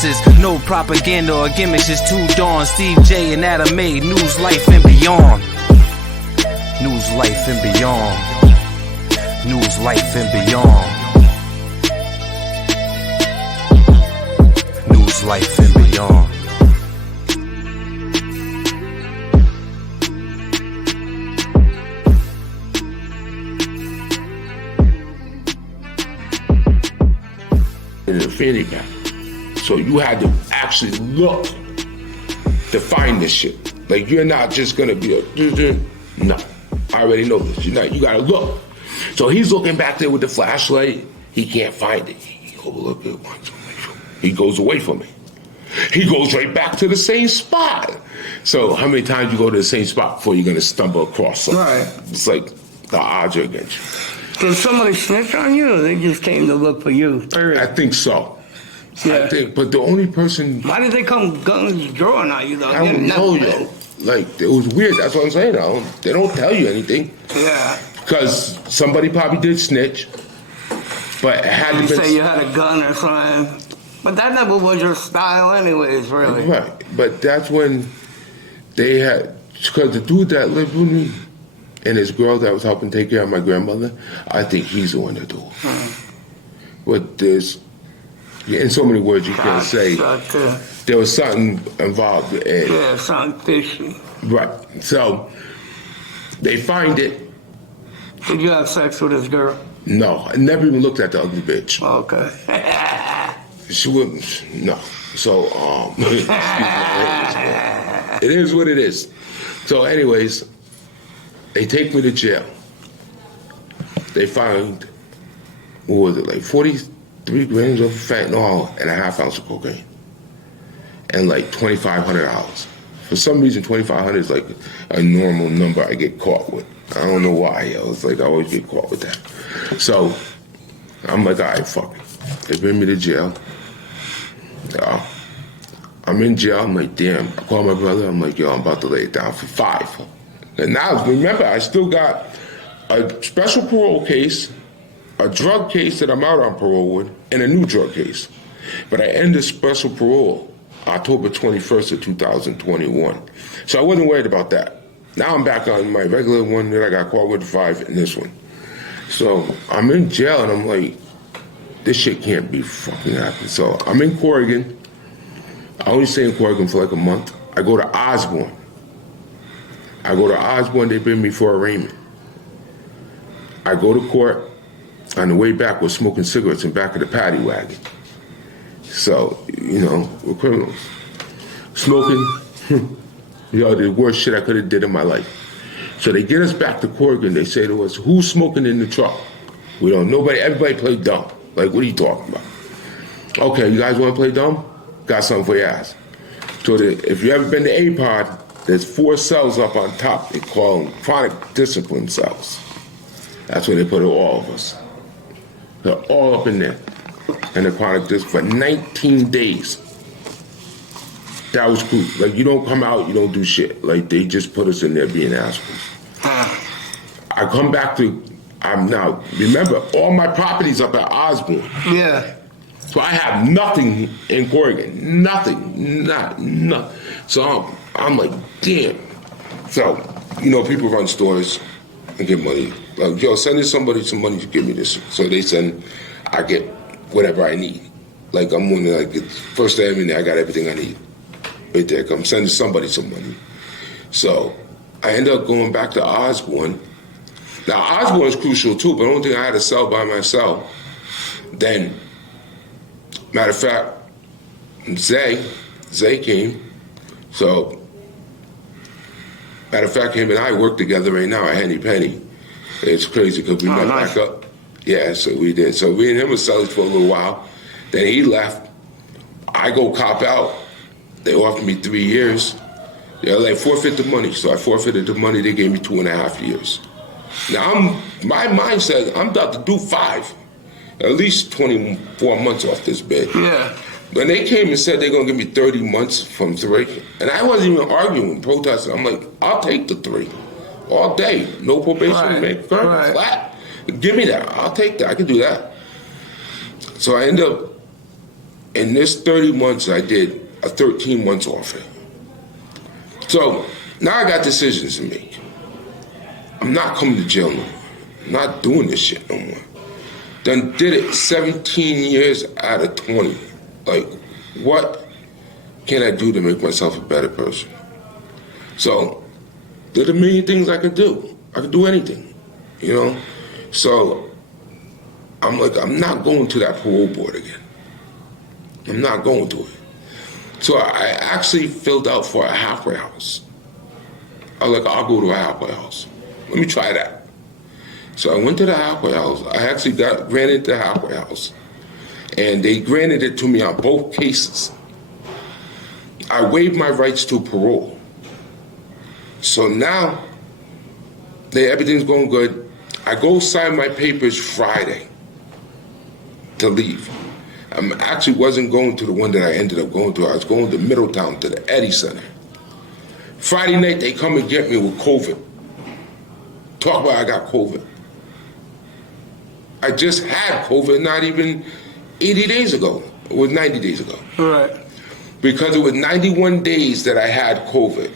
This is no propaganda or gimmicks, it's Two Dawn, Steve J and Adam A, News, Life, and Beyond. News, Life, and Beyond. News, Life, and Beyond. News, Life, and Beyond. In the fanny pack. So you had to actually look to find this shit. Like, you're not just gonna be a no. I already know this. You gotta look. So he's looking back there with the flashlight. He can't find it. He goes away from me. He goes right back to the same spot. So how many times you go to the same spot before you're gonna stumble across something? Right. It's like the odds are against you. Did somebody snitch on you, or they just came to look for you? Period. I think so. Yeah. I think, but the only person. Why did they come guns drawing on you, though? I don't know, yo. Like, it was weird. That's what I'm saying. They don't tell you anything. Yeah. Because somebody probably did snitch, but it had to be. You say you had a gun or something, but that never was your style, anyways. Really. Right. But that's when they had, because the dude that lived with me and his girl that was helping take care of my grandmother, I think he's the one that do it. But there's, in so many words you can't say, there was something involved with Ed. Yeah, something fishy. Right. So they find it. Did you have sex with his girl? No, I never even looked at the ugly bitch. Okay. She wouldn't. No. So it is what it is. So, anyways, they take me to jail. They find, what was it, like 43 grams of fentanyl and a half ounce of cocaine. And like $2,500. For some reason, $2,500 is like a normal number I get caught with. I don't know why. I was like, I always get caught with that. So I'm like, all right, fuck it. They bring me to jail. I'm in jail. I'm like, damn. I call my brother. I'm like, yo, I'm about to lay it down for 5. And now, remember, I still got a special parole case, a drug case that I'm out on parole with, and a new drug case. But I ended special parole October 21st of 2021. So I wasn't worried about that. Now I'm back on my regular one that I got caught with 5 and this one. So I'm in jail and I'm like, this shit can't be fucking happening. So I'm in Corrigan. I only stay in Corrigan for like a month. I go to Osborne. They bring me for arraignment. I go to court. On the way back, we're smoking cigarettes in back of the paddy wagon. So, we're criminals. Smoking, the worst shit I could have did in my life. So they get us back to Corrigan. They say to us, who's smoking in the truck? We don't, everybody played dumb. Like, what are you talking about? Okay, you guys want to play dumb? Got something for your ass. So if you ever been to APOD, there's 4 cells up on top. They call them chronic discipline cells. That's where they put all of us. They're all up in there. And the chronic discipline for 19 days. That was cool. Like, you don't come out, you don't do shit. Like, they just put us in there being assholes. I come back to, remember, all my property's up at Osborne. Yeah. So I have nothing in Corrigan. Nothing. Nothing. So I'm like, damn. So, people run stores and get money. Like, yo, send somebody some money to give me this. So they send, I get whatever I need. Like, I'm one that, like, first day I'm in there, I got everything I need. Right there, I'm sending somebody some money. So I end up going back to Osborne. Now, Osborne is crucial too, but I don't think I had a cell by myself. Then, matter of fact, Zay came. So, matter of fact, him and I work together right now at Henny Penny. It's crazy because we met back up. Yeah, so we did. So we and him were sellers for a little while. Then he left. I go cop out. They offered me 3 years. They forfeit the money. So I forfeited the money. They gave me 2.5 years. Now my mind says I'm about to do 5. At least 24 months off this bed. Yeah. When they came and said they're going to give me 30 months from 3, and I wasn't even arguing, protesting. I'm like, I'll take the 3. All day. No probation, flat. Give me that. I'll take that. I can do that. So I end up In this 30 months, I did a 13 months off it. So now I got decisions to make. I'm not coming to jail no more. I'm not doing this shit no more. Done did it 17 years out of 20. Like, what can I do to make myself a better person? So there's a million things I could do. I could do anything, you know? So I'm like, I'm not going to that parole board again. I'm not going to it. So I actually filled out for a halfway house. I was like, I'll go to a halfway house. Let me try that. So I went to the halfway house. I actually got granted the halfway house. And they granted it to me on both cases. I waived my rights to parole. So now everything's going good. I go sign my papers Friday to leave. I actually wasn't going to the one that I ended up going to. I was going to Middletown to the Eddy Center. Friday night, they come and get me with COVID. Talk about I got COVID. I just had COVID not even 80 days ago. It was 90 days ago. Right. Because it was 91 days that I had COVID,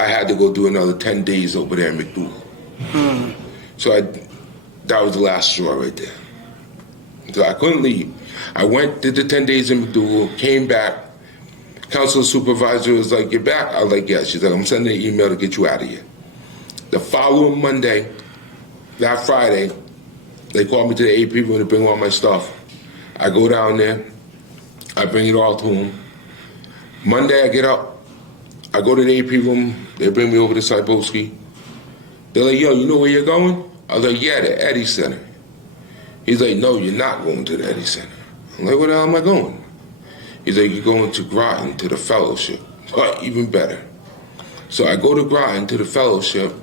I had to go do another 10 days over there in McDougal. So that was the last straw right there. So I couldn't leave. I went, did the 10 days in McDougal, came back. Council supervisor was like, "Get back?" I was like, "Yeah." She's like, "I'm sending an email to get you out of here." The following Monday, that Friday, they called me to the AP room to bring all my stuff. I go down there. I bring it all to them. Monday, I get up. I go to the AP room. They bring me over to Cybosky. They're like, "Yo, you know where you're going?" I was like, "Yeah, the Eddy Center." He's like, "No, you're not going to the Eddy Center." I'm like, "Where the hell am I going?" He's like, "You're going to Groton to the fellowship." Even better. So I go to Groton to the fellowship.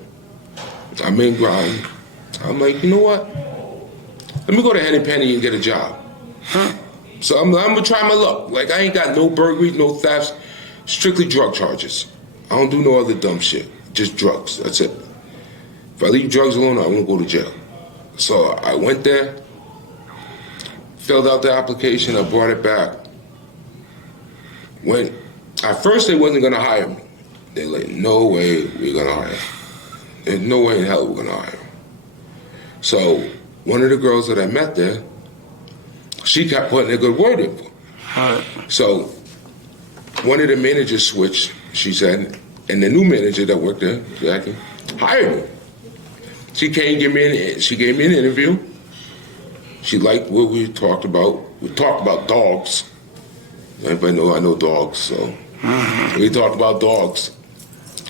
I'm in Groton. I'm like, you know what? Let me go to Henny Penny and get a job. So I'm gonna try my luck. Like, I ain't got no burglaries, no thefts, strictly drug charges. I don't do no other dumb shit. Just drugs. That's it. If I leave drugs alone, I won't go to jail. So I went there, filled out the application, I brought it back. When at first they wasn't gonna hire me. They're like, "No way we're gonna hire him. There's no way in hell we're gonna hire him." So one of the girls that I met there, she kept putting a good word in for me. So one of the managers switched, she said, and the new manager that worked there, Jackie, hired me. She came, she gave me an interview. She liked what we talked about. We talked about dogs. Everybody know I know dogs, so we talked about dogs.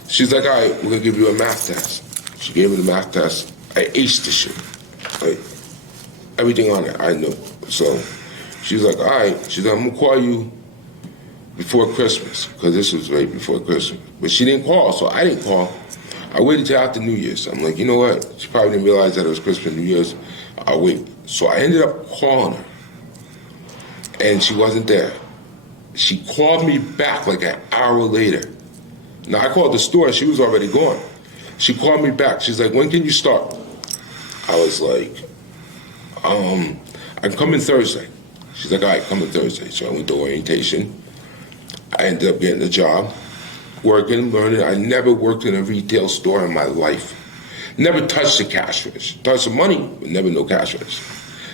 She's like, "All right, we're gonna give you a math test." She gave me the math test. I aced the shit. Like, everything on it, I knew. So she's like, "All right." She's like, "I'm gonna call you before Christmas," because this was right before Christmas. But she didn't call, so I didn't call. I waited till after New Year's. I'm like, you know what? She probably didn't realize that it was Christmas, New Year's. I'll wait. So I ended up calling her, and she wasn't there. She called me back like an hour later. Now, I called the store. She was already gone. She called me back. She's like, "When can you start?" I was like, I'm coming Thursday. She's like, "All right, coming Thursday." So I went to orientation. I ended up getting a job, working, learning. I never worked in a retail store in my life. Never touched the cash register. Touched the money, but never no cash register.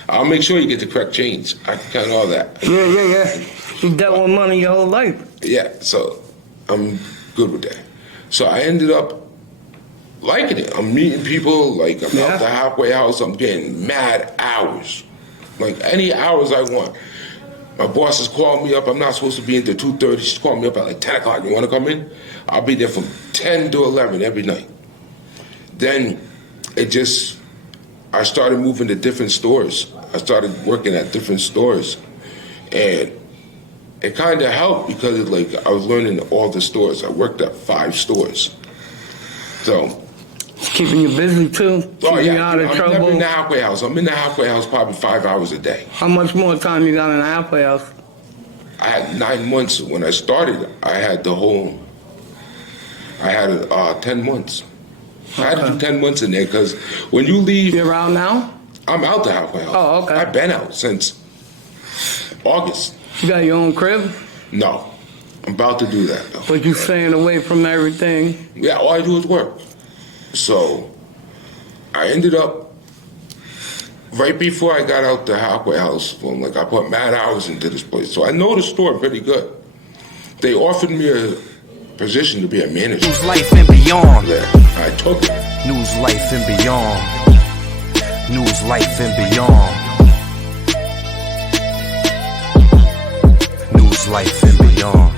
I'll make sure you get the correct change. I can count all that. Yeah. You dealt with money your whole life. Yeah, so I'm good with that. So I ended up liking it. I'm meeting people, like I'm out the halfway house, I'm getting mad hours. Like any hours I want. My boss has called me up, I'm not supposed to be in till 2:30. She's called me up at like 10 o'clock. "You want to come in?" I'll be there from 10 to 11 every night. Then I started moving to different stores. I started working at different stores. And it kind of helped because I was learning all the stores. I worked at 5 stores. So. It's keeping you busy too. Oh yeah, you out of I'm trouble. never in the halfway house. I'm in the halfway house probably 5 hours a day. How much more time you got in the halfway house? I had 9 months. When I started, I had 10 months. I had to do 10 months in there because when you leave... You're out now? I'm out the halfway house. Oh, okay. I've been out since August. You got your own crib, No, I'm about to do that though. but you staying away from everything. Yeah, all I do is work. So I ended up right before I got out the halfway house. Well, like I put mad hours into this place, so I know the store pretty good. They offered me a position to be a manager. News, life, and beyond. Yeah, I took it. News, life, and beyond. News, life, and beyond. News, life, and beyond.